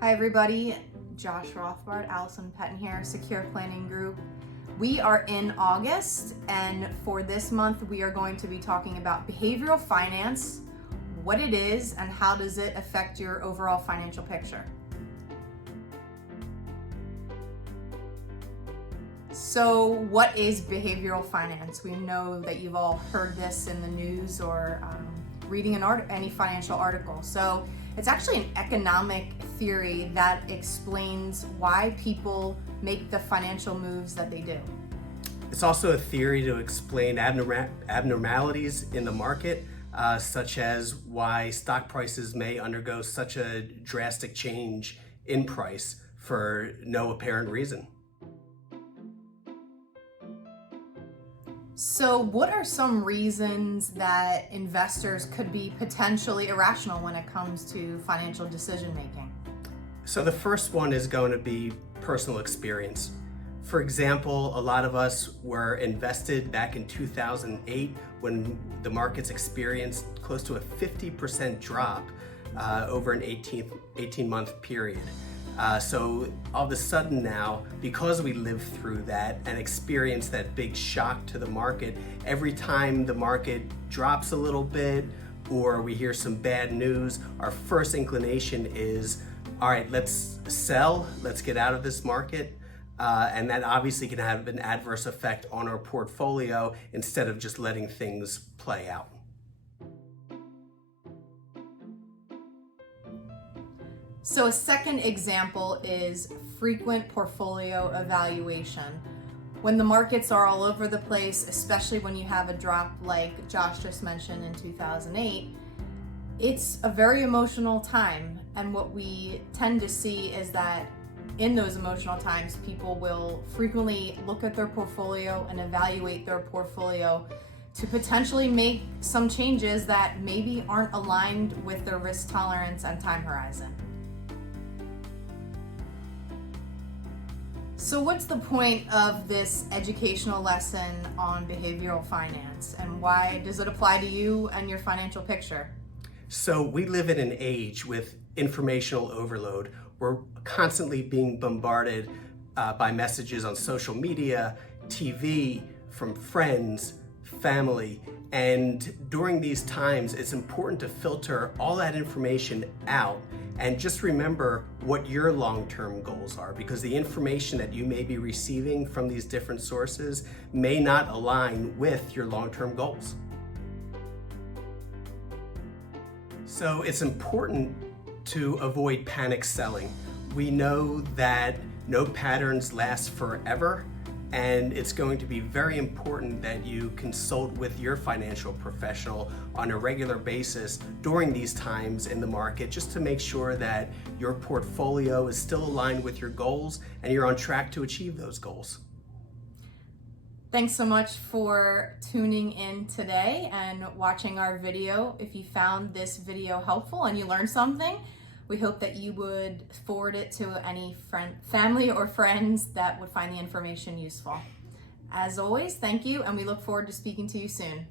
Hi everybody, Josh Rothbard, Allison Pettin here, Secure Planning Group. We are in August, and for this month we are going to be talking about behavioral finance, what it is, and how does it affect your overall financial picture. So what is behavioral finance? We know that you've all heard this in the news or reading any financial article. So it's actually an economic theory that explains why people make the financial moves that they do. It's also a theory to explain abnormalities in the market, such as why stock prices may undergo such a drastic change in price for no apparent reason. So what are some reasons that investors could be potentially irrational when it comes to financial decision making? So the first one is going to be personal experience. For example, a lot of us were invested back in 2008 when the markets experienced close to a 50% drop over an 18-month period. So all of a sudden now, because we lived through that and experienced that big shock to the market, every time the market drops a little bit or we hear some bad news, our first inclination is, all right, let's sell, let's get out of this market. And that obviously can have an adverse effect on our portfolio instead of just letting things play out. So a second example is frequent portfolio evaluation. When the markets are all over the place, especially when you have a drop like Josh just mentioned in 2008, it's a very emotional time. And what we tend to see is that in those emotional times, people will frequently look at their portfolio and evaluate their portfolio to potentially make some changes that maybe aren't aligned with their risk tolerance and time horizon. So what's the point of this educational lesson on behavioral finance, and why does it apply to you and your financial picture? So we live in an age with informational overload. We're constantly being bombarded by messages on social media, TV, from friends, family. And during these times, it's important to filter all that information out and just remember what your long-term goals are, because the information that you may be receiving from these different sources may not align with your long-term goals. So it's important to avoid panic selling. We know that no patterns last forever, and it's going to be very important that you consult with your financial professional on a regular basis during these times in the market, just to make sure that your portfolio is still aligned with your goals and you're on track to achieve those goals. Thanks so much for tuning in today and watching our video. If you found this video helpful and you learned something, we hope that you would forward it to any family or friends that would find the information useful. As always, thank you, and we look forward to speaking to you soon.